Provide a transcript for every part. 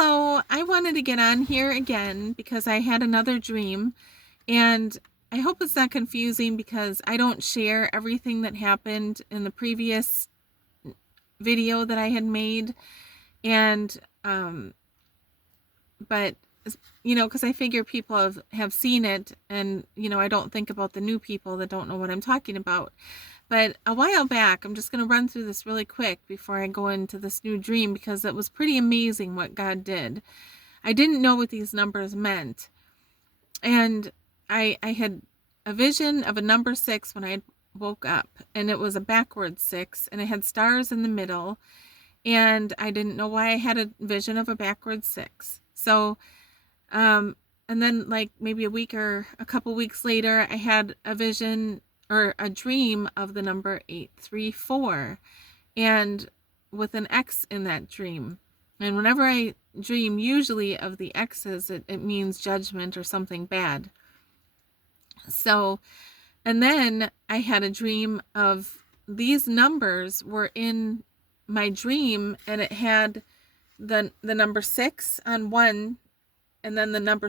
Hello, I wanted to get on here again because I had another dream, and I hope it's not confusing because I don't share everything that happened in the previous video that I had made, and but because I figure people have seen it, and I don't think about the new people that don't know what I'm talking about. But a while back, I'm just going to run through this really quick before I go into this new dream because it was pretty amazing what God did. I didn't know what these numbers meant. And I had a vision of a number 6 when I woke up, and it was a backwards 6, and it had stars in the middle, and I didn't know why I had a vision of a backwards 6. So, and then like maybe a week or a couple weeks later, I had a vision or a dream of the number 834, and with an X in that dream. And whenever I dream usually of the X's, it means judgment or something bad. So, and then I had a dream of these numbers were in my dream, and it had the number 6 on one, and then the number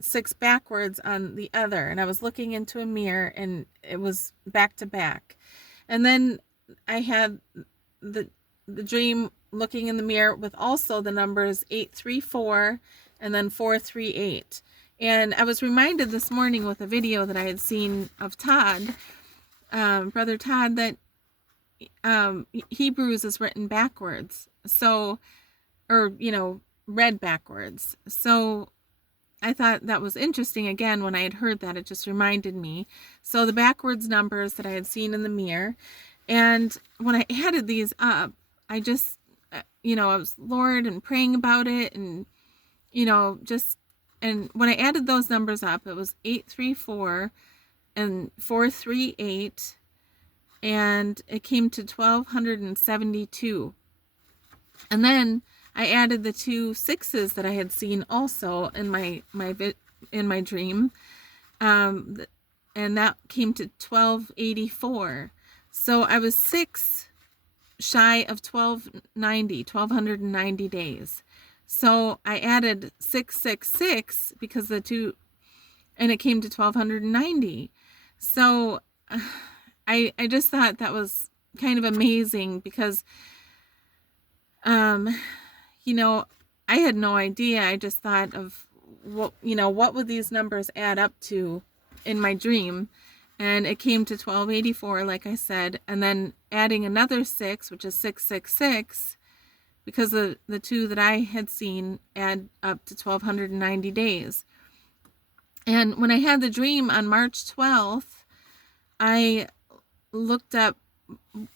6 backwards on the other. And I was looking into a mirror, and it was back to back. And then I had the dream looking in the mirror with also the numbers 834 and then 438. And I was reminded this morning with a video that I had seen of Todd, Brother Todd, that Hebrews is written backwards. So, or, read backwards. So I thought that was interesting. Again, when I had heard that, it just reminded me. So the backwards numbers that I had seen in the mirror. And when I added these up, I just, I was Lord and praying about it. And, and when I added those numbers up, it was 834 and 438. And it came to 1,272. And then I added the 2 6s that I had seen also in my dream, and that came to 1,284. So I was 6 shy of 1,290 days. So I added 666 because the 2, and it came to 1,290. So I just thought that was kind of amazing because I had no idea. I just thought of what would these numbers add up to in my dream, and it came to 1,284, like I said, and then adding another 6, which is 666, because the 2 that I had seen add up to 1,290 days. And when I had the dream on March 12th, I looked up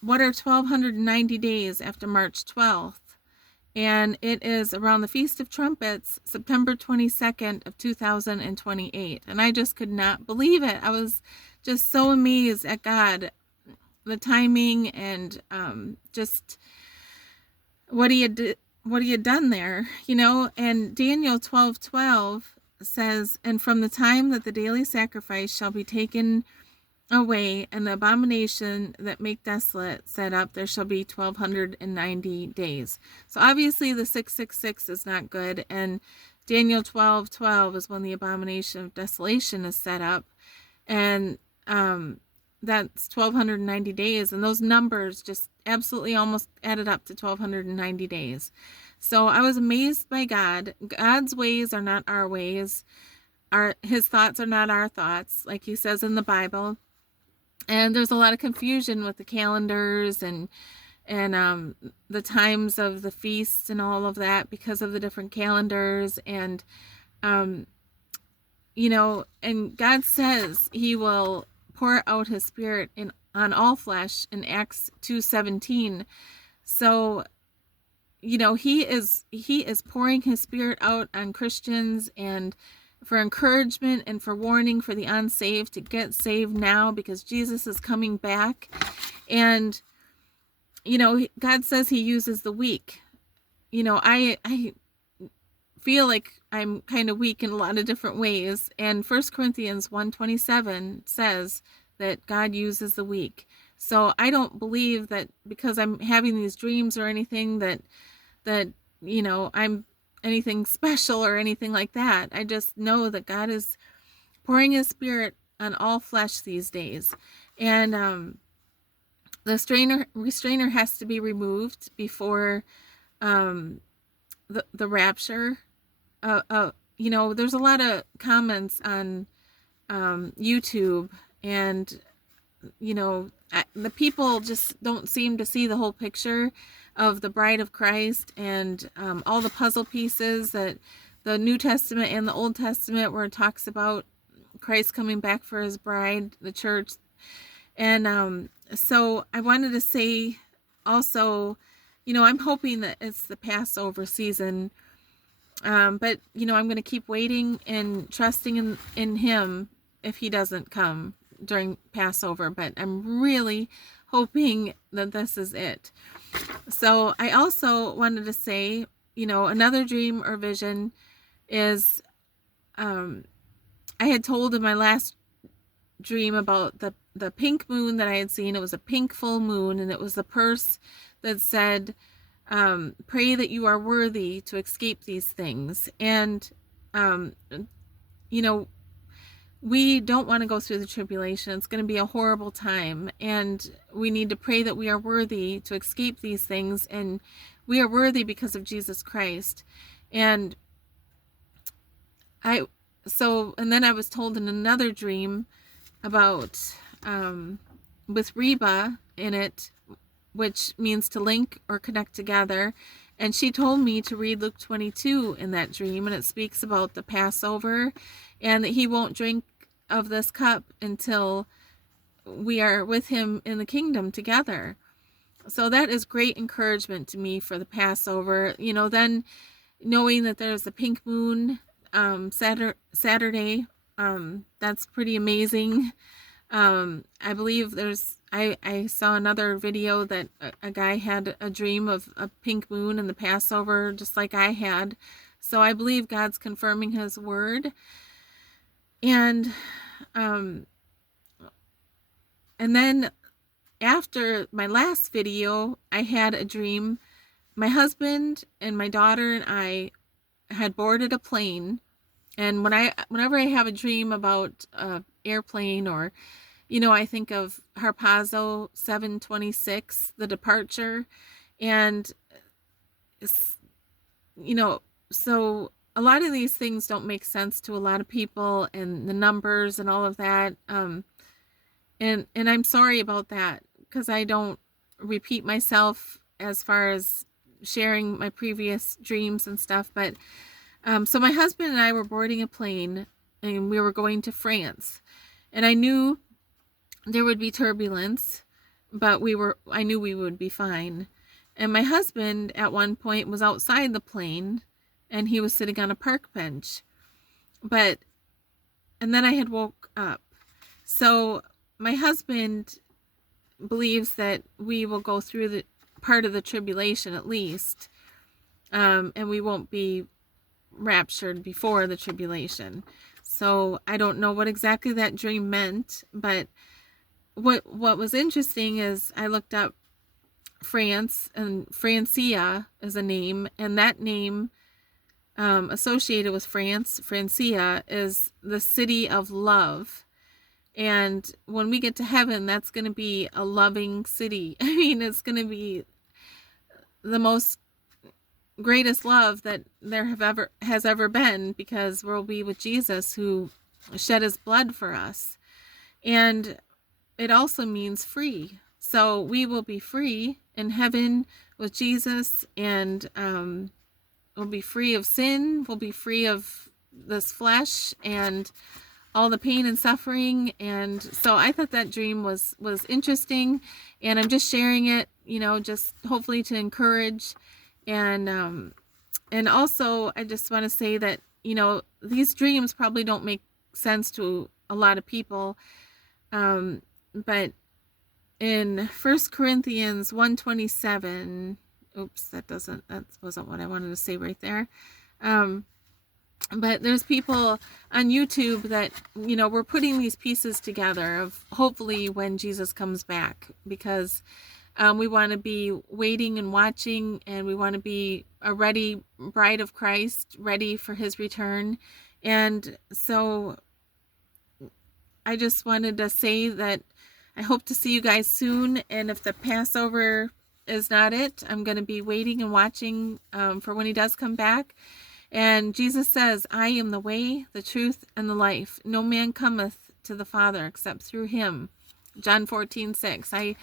what are 1,290 days after March 12th. And it is around the Feast of Trumpets, September 22nd of 2028. And I just could not believe it. I was just so amazed at God, the timing, and just what he had done there, And Daniel 12:12 says, "And from the time that the daily sacrifice shall be taken away, and the abomination that make desolate set up, there shall be 1,290 days." So obviously the 666 is not good, and Daniel 12:12 is when the abomination of desolation is set up, and that's 1,290 days, and those numbers just absolutely almost added up to 1,290 days. So I was amazed by God. God's ways are not our ways. His thoughts are not our thoughts, like he says in the Bible. And there's a lot of confusion with the calendars and the times of the feasts and all of that because of the different calendars. And, and God says he will pour out his spirit on all flesh in Acts 2:17. So, he is pouring his spirit out on Christians, and for encouragement and for warning for the unsaved to get saved now, because Jesus is coming back. And God says he uses the weak. I feel like I'm kind of weak in a lot of different ways, and 1 Corinthians 1:27 says that God uses the weak. So I don't believe that because I'm having these dreams or anything that I'm anything special or anything like that. I just know that God is pouring his spirit on all flesh these days. And the restrainer has to be removed before the rapture. There's a lot of comments on YouTube, and the people just don't seem to see the whole picture of the bride of Christ, and all the puzzle pieces that the New Testament and the Old Testament, where it talks about Christ coming back for his bride, the church. And so I wanted to say also, I'm hoping that it's the Passover season, but I'm going to keep waiting and trusting in him if he doesn't come during Passover, but I'm really hoping that this is it. So I also wanted to say, another dream or vision is, I had told in my last dream about the pink moon that I had seen. It was a pink full moon, and it was the purse that said, pray that you are worthy to escape these things. And, we don't want to go through the tribulation. It's going to be a horrible time, and we need to pray that we are worthy to escape these things, and we are worthy because of Jesus Christ. And then I was told in another dream about, with Reba in it, which means to link or connect together. And she told me to read Luke 22 in that dream, and it speaks about the Passover, and that he won't drink of this cup until we are with him in the kingdom together. So that is great encouragement to me for the Passover. Then knowing that there's a pink moon Saturday, that's pretty amazing. I believe I saw another video that a guy had a dream of a pink moon in the Passover, just like I had. So I believe God's confirming his word. And then after my last video, I had a dream. My husband and my daughter and I had boarded a plane. And whenever I have a dream about an airplane, or I think of Harpazo 726, the departure. And so a lot of these things don't make sense to a lot of people, and the numbers and all of that. And I'm sorry about that, because I don't repeat myself as far as sharing my previous dreams and stuff. But so my husband and I were boarding a plane, and we were going to France, and I knew there would be turbulence, but I knew we would be fine. And my husband at one point was outside the plane, and he was sitting on a park bench. And then I had woke up. So my husband believes that we will go through the part of the tribulation at least, and we won't be raptured before the tribulation. So I don't know what exactly that dream meant, but what was interesting is I looked up France, and Francia is a name, and that name associated with France, Francia, is the city of love. And when we get to heaven, that's going to be a loving city. I mean, it's going to be the most greatest love that there has ever been, because we'll be with Jesus, who shed his blood for us. And it also means free. So we will be free in heaven with Jesus, and we'll be free of sin. We'll be free of this flesh and all the pain and suffering. And so I thought that dream was interesting, and I'm just sharing it, just hopefully to encourage. And also I just want to say that, these dreams probably don't make sense to a lot of people. But in 1 Corinthians 1:27, that wasn't what I wanted to say right there. But there's people on YouTube that, we're putting these pieces together of hopefully when Jesus comes back, because We want to be waiting and watching, and we want to be a ready bride of Christ, ready for his return. And so I just wanted to say that I hope to see you guys soon. And if the Passover is not it, I'm going to be waiting and watching for when he does come back. And Jesus says, I am the way, the truth, and the life. No man cometh to the Father except through him. John 14:6.